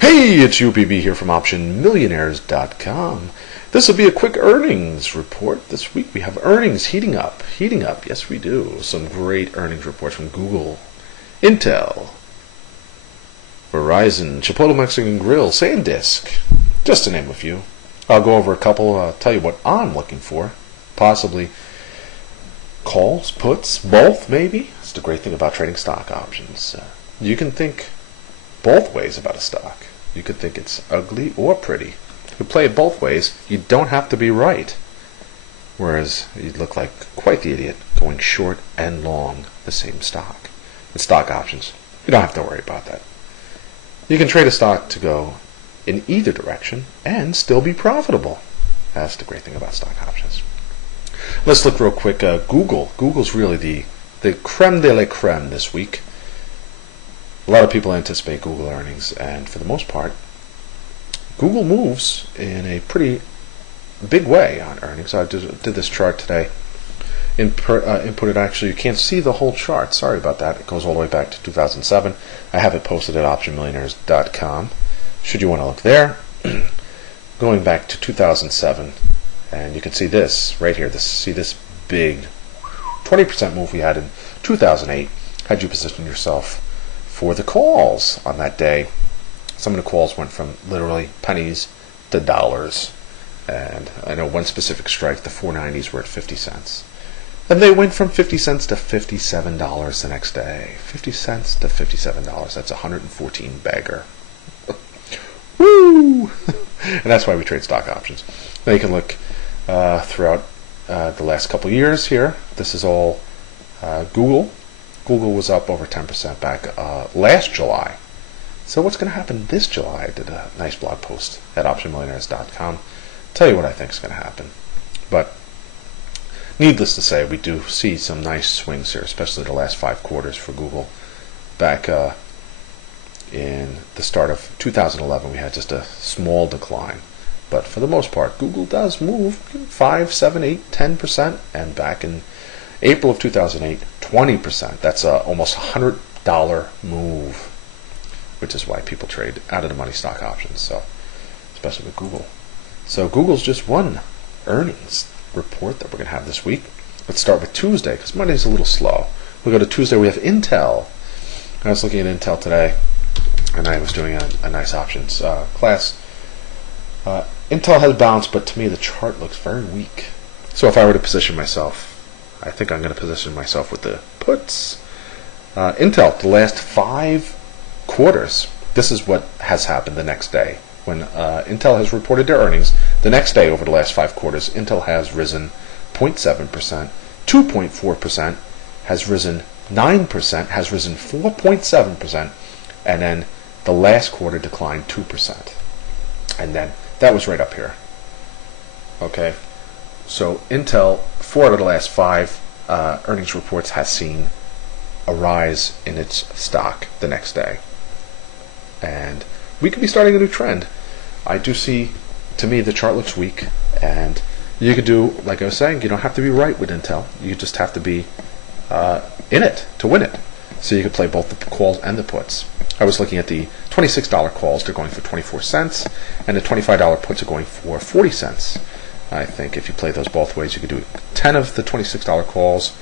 Hey, it's UPB here from OptionMillionaires.com. This will be a quick earnings report. This week we have earnings heating up. Yes, we do. Some great earnings reports from Google, Intel, Verizon, Chipotle Mexican Grill, SanDisk, just to name a few. I'll go over a couple, tell you what I'm looking for. Possibly calls, puts, both maybe. That's the great thing about trading stock options. You can think both ways about a stock. You could think it's ugly or pretty. You can play it both ways. You don't have to be right. Whereas you'd look like quite the idiot going short and long the same stock. With stock options, you don't have to worry about that. You can trade a stock to go in either direction and still be profitable. That's the great thing about stock options. Let's look real quick. Google. Google's really the creme de la creme this week. A lot of people anticipate Google earnings, and for the most part, Google moves in a pretty big way on earnings. I did this chart today. Inputted, actually, you can't see the whole chart. Sorry about that. It goes all the way back to 2007. I have it posted at OptionMillionaires.com. Should you want to look there, going back to 2007, and you can see this right here. See this big 20% move we had in 2008. Had you positioned yourself for the calls on that day? Some of the calls went from literally pennies to dollars, and I know one specific strike, the 490s were at 50 cents, and they went from 50 cents to $57 the next day. 50 cents to $57. That's 114 bagger. Woo! And that's why we trade stock options. Now you can look throughout the last couple years here. This is all Google. Google was up over 10% back last July. So what's going to happen this July? I did a nice blog post at OptionMillionaires.com. Tell you what I think is going to happen. But needless to say, we do see some nice swings here, especially the last 5 quarters for Google. Back in the start of 2011, we had just a small decline. But for the most part, Google does move 5, 7, 8, 10%. And back in April of 2008, 20%. That's almost $100 move, which is why people trade out of the money stock options. So, especially with Google. So Google's just one earnings report that we're going to have this week. Let's start with Tuesday, because Monday's a little slow. We go to Tuesday. We have Intel. I was looking at Intel today, and I was doing a nice options class. Intel has bounced, but to me the chart looks very weak. So if I were to position myself, I think I'm going to position myself with the puts. Intel, the last 5 quarters, this is what has happened the next day. When Intel has reported their earnings, the next day over the last 5 quarters, Intel has risen 0.7%, 2.4%, has risen 9%, has risen 4.7%, and then the last quarter declined 2%. And then that was right up here. Okay. So Intel, 4 out of the last 5 earnings reports has seen a rise in its stock the next day. And we could be starting a new trend. I do see, to me, the chart looks weak. And you could do, like I was saying, you don't have to be right with Intel. You just have to be in it to win it. So you could play both the calls and the puts. I was looking at the $26 calls. They're going for 24 cents. And the $25 puts are going for 40 cents. I think if you play those both ways, you could do 10 of the $26 calls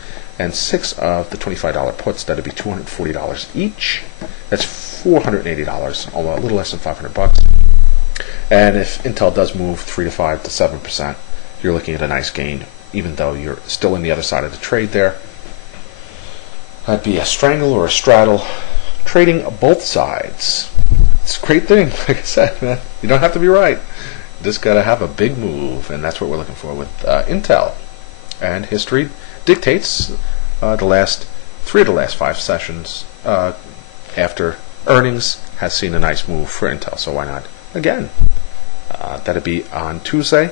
and 6 of the $25 puts. That'd be $240 each. That's $480, a little less than $500. And if Intel does move 3 to 5 to 7%, you're looking at a nice gain, even though you're still in the other side of the trade there. That'd be a strangle or a straddle, trading both sides. It's a great thing, like I said, man. You don't have to be right. Just got to have a big move, and that's what we're looking for with Intel. And history dictates the last 3 of the last 5 sessions after earnings has seen a nice move for Intel. So why not again? That'd be on Tuesday,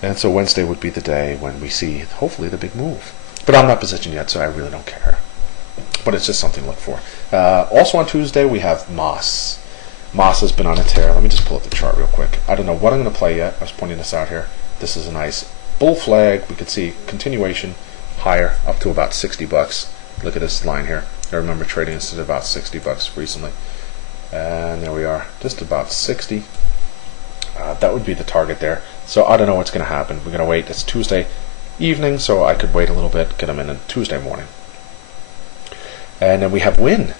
and so Wednesday would be the day when we see hopefully the big move. But I'm not positioned yet, so I really don't care. But it's just something to look for. Also on Tuesday we have MOS. MOS has been on a tear. Let me just pull up the chart real quick. I don't know what I'm going to play yet. I was pointing this out here. This is a nice bull flag. We could see continuation higher up to about $60. Look at this line here. I remember trading this at about $60 recently. and there we are, just about 60. That would be the target there. So I don't know what's going to happen. We're going to wait. It's Tuesday evening, so I could wait a little bit, get them in on Tuesday morning. And then we have WYNN.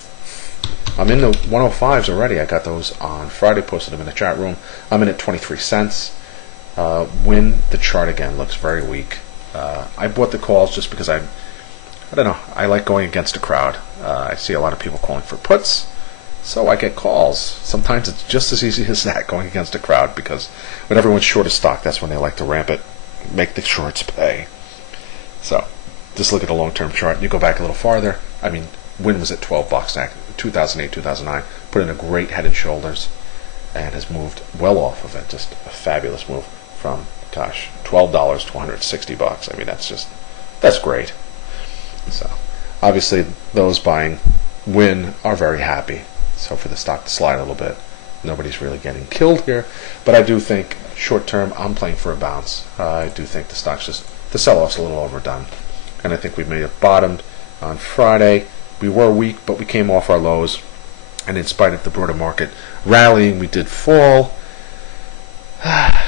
I'm in the 105s already. I got those on Friday, posted them in the chat room. I'm in at 23 cents. WYNN, the chart again looks very weak. I bought the calls just because I don't know, I like going against the crowd. I see a lot of people calling for puts, so I get calls. Sometimes it's just as easy as that, going against the crowd, because when everyone's short of stock, that's when they like to ramp it, make the shorts pay. So just look at the long-term chart. You go back a little farther. I mean, WYNN was at 12 bucks back 2008, 2009. Put in a great head and shoulders, and has moved well off of it. Just a fabulous move from, gosh, $12 to 160 bucks. I mean, that's great. So obviously those buying WYNN are very happy. So for the stock to slide a little bit, nobody's really getting killed here. But I do think short term, I'm playing for a bounce. I do think the stock's the sell-off's a little overdone, and I think we may have bottomed on Friday. We were weak, but we came off our lows, and in spite of the broader market rallying, we did fall. I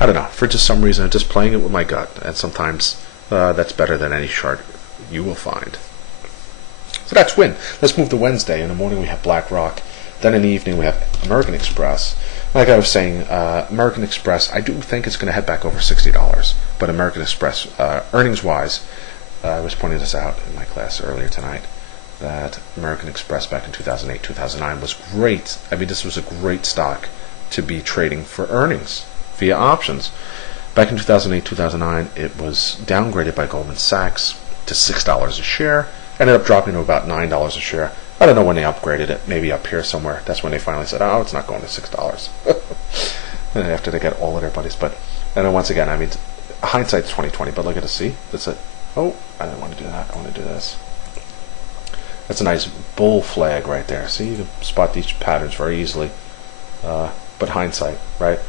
don't know, for just some reason I'm just playing it with my gut, and sometimes that's better than any chart you will find. So that's WYNN. Let's move to Wednesday. In the morning we have BlackRock. Then in the evening we have American Express. Like I was saying, American Express, I do think it's going to head back over $60. But American Express, earnings-wise, I was pointing this out in my class earlier tonight, that American Express back in 2008, 2009 was great. I mean, this was a great stock to be trading for earnings via options. Back in 2008, 2009, it was downgraded by Goldman Sachs to $6 a share. Ended up dropping to about $9 a share. I don't know when they upgraded it. Maybe up here somewhere. That's when they finally said, "Oh, it's not going to $6." And after they got all of their buddies, and then once again, I mean, hindsight's 20/20. But look at it. See, that's it. Oh, I didn't want to do that. I want to do this. That's a nice bull flag right there. See, you can spot these patterns very easily. But hindsight, right?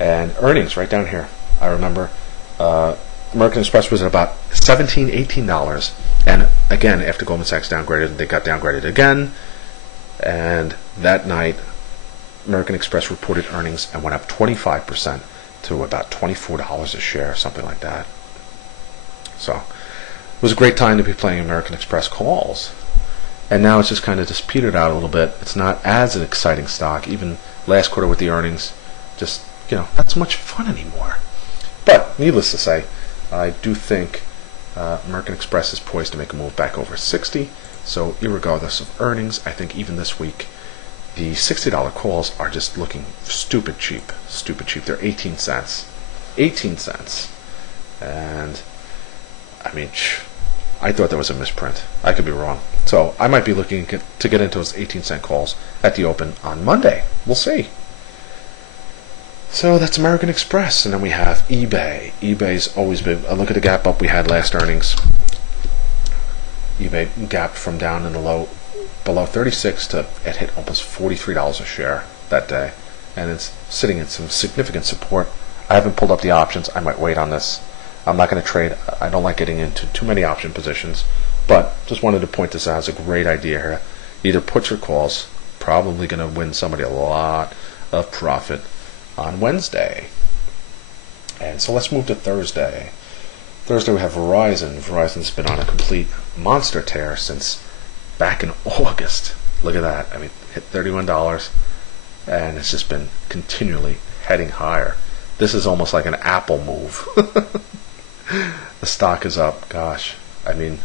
And earnings right down here. I remember American Express was at about $17, $18. And again, after Goldman Sachs downgraded, they got downgraded again. And that night, American Express reported earnings and went up 25% to about $24 a share, something like that. So it was a great time to be playing American Express calls. And now it's just kind of just petered out a little bit. It's not as an exciting stock. Even last quarter with the earnings, just, not so much fun anymore. But needless to say, I do think American Express is poised to make a move back over 60. So irregardless of earnings, I think even this week, the $60 calls are just looking stupid cheap. Stupid cheap. They're 18 cents. 18 cents. And, I mean, I thought that was a misprint. I could be wrong. So I might be looking to get into those 18-cent calls at the open on Monday. We'll see. So that's American Express. And then we have eBay. eBay's always been, look at the gap up we had last earnings. eBay gapped from down in the low, below 36 to it hit almost $43 a share that day. And it's sitting in some significant support. I haven't pulled up the options. I might wait on this. I'm not going to trade. I don't like getting into too many option positions. But just wanted to point this out as a great idea here. Either puts or calls. Probably going to win somebody a lot of profit on Wednesday. And so let's move to Thursday. Thursday we have Verizon. Verizon's been on a complete monster tear since back in August. Look at that. I mean, hit $31 and it's just been continually heading higher. This is almost like an Apple move. The stock is up, gosh, I mean,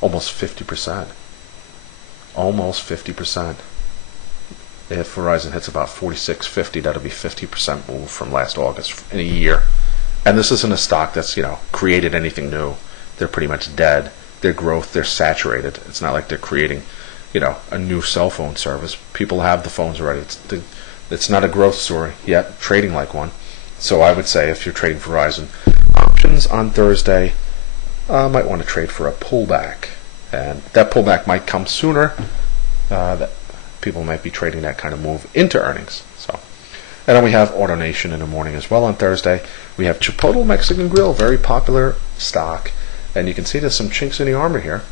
almost 50%. Almost 50%. If Verizon hits about 46.50, that'll be 50% move from last August in a year. And this isn't a stock that's, created anything new. They're pretty much dead. Their growth, they're saturated. It's not like they're creating, a new cell phone service. People have the phones already. It's not a growth story yet, trading like one. So I would say if you're trading Verizon options on Thursday, might want to trade for a pullback. And that pullback might come sooner. That people might be trading that kind of move into earnings. So, and then we have AutoNation in the morning as well on Thursday. We have Chipotle Mexican Grill, very popular stock. And you can see there's some chinks in the armor here.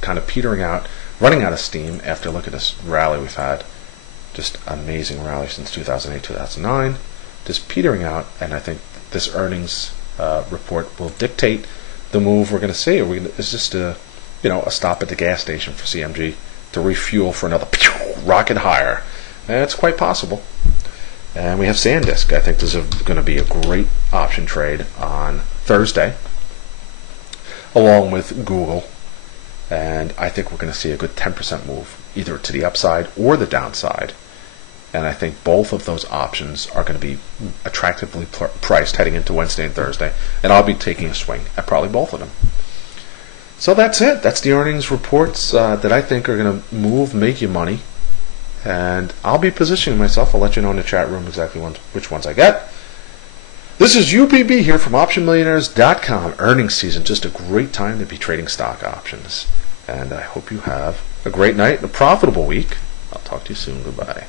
Kind of petering out, running out of steam after, look at this rally we've had. Just amazing rally since 2008, 2009. Just petering out, and I think this earnings report will dictate the move we're going to see. It's just a stop at the gas station for CMG to refuel for another rocket higher. And it's quite possible. And we have SanDisk. I think this is going to be a great option trade on Thursday, along with Google. And I think we're going to see a good 10% move, either to the upside or the downside. And I think both of those options are going to be attractively priced heading into Wednesday and Thursday. And I'll be taking a swing at probably both of them. So that's it. That's the earnings reports that I think are going to make you money. And I'll be positioning myself. I'll let you know in the chat room exactly which ones I get. This is UPB here from OptionMillionaires.com. Earnings season, just a great time to be trading stock options. And I hope you have a great night and a profitable week. I'll talk to you soon. Goodbye.